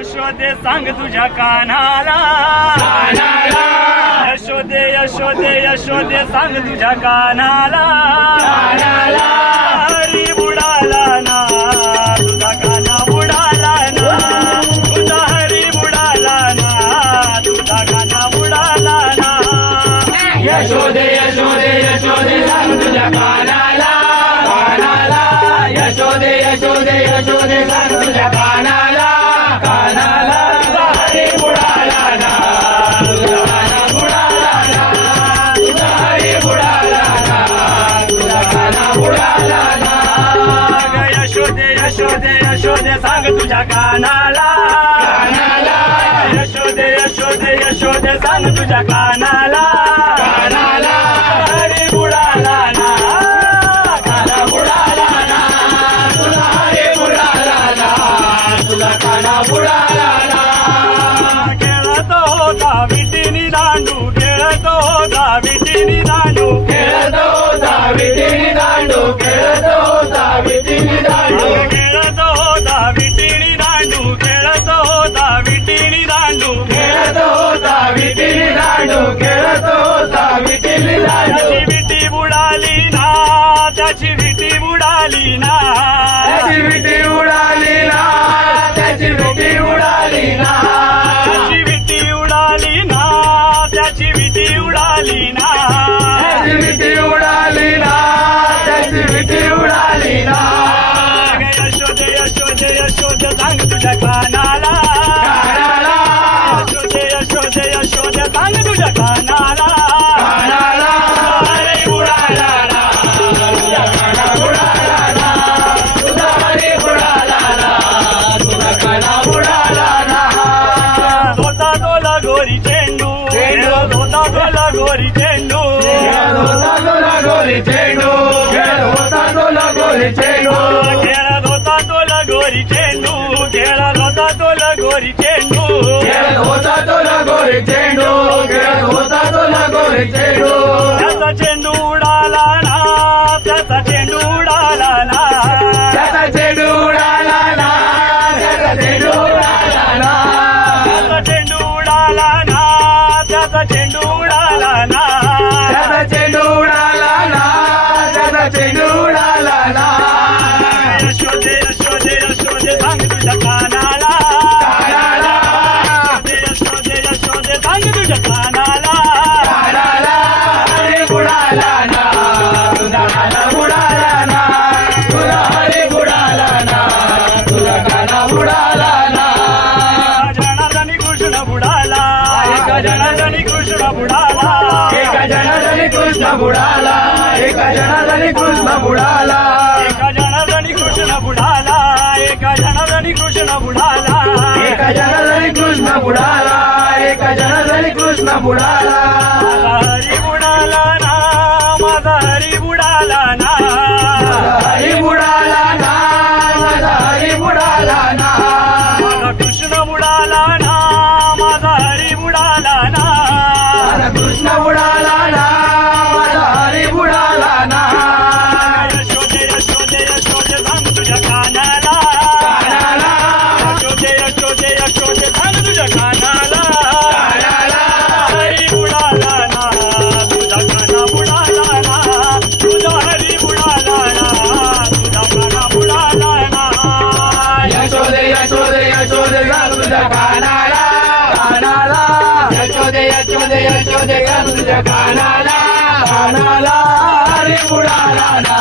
यशोदे सांग तुझ्या कानाला यशोदे यशोदे यशोदे सांग तुझ्या कानाला हरी बुडाला ना तुझा काना बुडाला ना तुझा हरी बुडाला ना तुझा काना बुडाला ना यशोदे यशोदे यशोदे सांग तुझ्या कानाला कानाला यशोदे यशोदे यशोदे सांग तुझ्या कानाला कानाला तुझा हरी बुडाला ना तुझा काना बुडाला ना तुझा हरी बुडाला ना तुझा काना बुडाला ना यशोदे यशोदे यशोदे सांग तुझ्या कानाला कानाला यशोदे यशोदे यशोदे सांग तुझ्या कानाला कानाला हरी बुडाला ना काना बुडाला ना तुझा हरी बुडाला ना तुझा काना बुडाला ना खेळतो होता विटीनी दांडू खेळतो होता विटीनी दांडू खेळतो होता विटीनी दांडू खेळतो होता विटीनी दांडू खेळतो होता विटीनी दांडू खेळतो होता विटीनी दांडू खेळतो होता विटीनी दांडू खेळतो होता विटीनी दांडू त्याची विटी बुडाली ना त्याची विटी बुडाली ना त्याची विटी उडाली ना त्याची विटी उडाली ना त्याची विटी उडाली ना त्याची विटी उडाली ना त्याची विटी उडाली ना त्याची विटी उडाली ना यशोदे यशोदे यशोदे सांग तुझ्या कानाला कानाला यशोदे यशोदे यशोदे सांग तुझ्या कानाला कानाला हरी बुडाला ना तुझा काना बुडाला ना तुझा हरी बुडाला ना तुझा काना बुडाला ना धोता तोला गोरी चेंडू चेंडू. धोता तोला गोरी चेंडू खेळ होता तोला गोरी चेंडू खेळ होता तोला गोरी चेंडू खेळ धोता तोला गोरी चेंडू खेळ धोता तोला गोरी चेंडू खेळ होता तोला गोरी चेंडू खेळ होता तोला गोरी चेंडू त्याचा चेंडू उडाला ना त्याचा चेंडू उडाला ना त्याचा चेंडू उडाला ना त्याचा चेंडू उडाला ना त्याचा चेंडू उडाला ना त्याचा चेंडू उडाला ना त्याचा चेंडू उडाला ना त्याचा चेंडू उडाला ना यशोदे यशोदे यशोदे सांग तुझ्या कानाला कानाला यशोदे यशोदे सांग तुझ्या कानाला कानाला हरी बुडाला ना तुझा काना बुडाला ना तुझा हरी बुडाला ना तुझा काना बुडाला ना जनार्दनी कृष्ण बुडाला एका जनार्दनी कृष्ण बुडाला एका जनार्दनी कृष्ण बुडाला एका जनार्दनी कृष्ण बुडाला एका जनार्दनी कृष्ण बुडाला एका जनार्दनी कृष्ण बुडाला एका जनार्दनी कृष्ण बुडाला एका जनार्दनी कृष्ण बुडाला माझा हरी बुडाला ना माझा हरी बुडाला ना हरी बुडाला ना माझा हरी बुडाला ना माझा कृष्ण बुडाला ना माझा हरी बुडाला ना माझा कृष्ण बुडाला ना माझा हरी बुडाला ना यशोदे यशोदे यशोदे सांग तुझ्या कानाला कानाला यशोदे यशोदे यशोदे सांग तुझ्या कानाला कानाला हरी बुडाला ना तुझा काना बुडाला ना तुझा हरी बुडाला ना तुझा काना बुडाला ना यशोदे यशोदे यशोदे सांग तुझ्या कानाला कानाला यशोदे यशोदे यशोदे सांग तुझ्या कानाला कानाला हरी बुडाला ना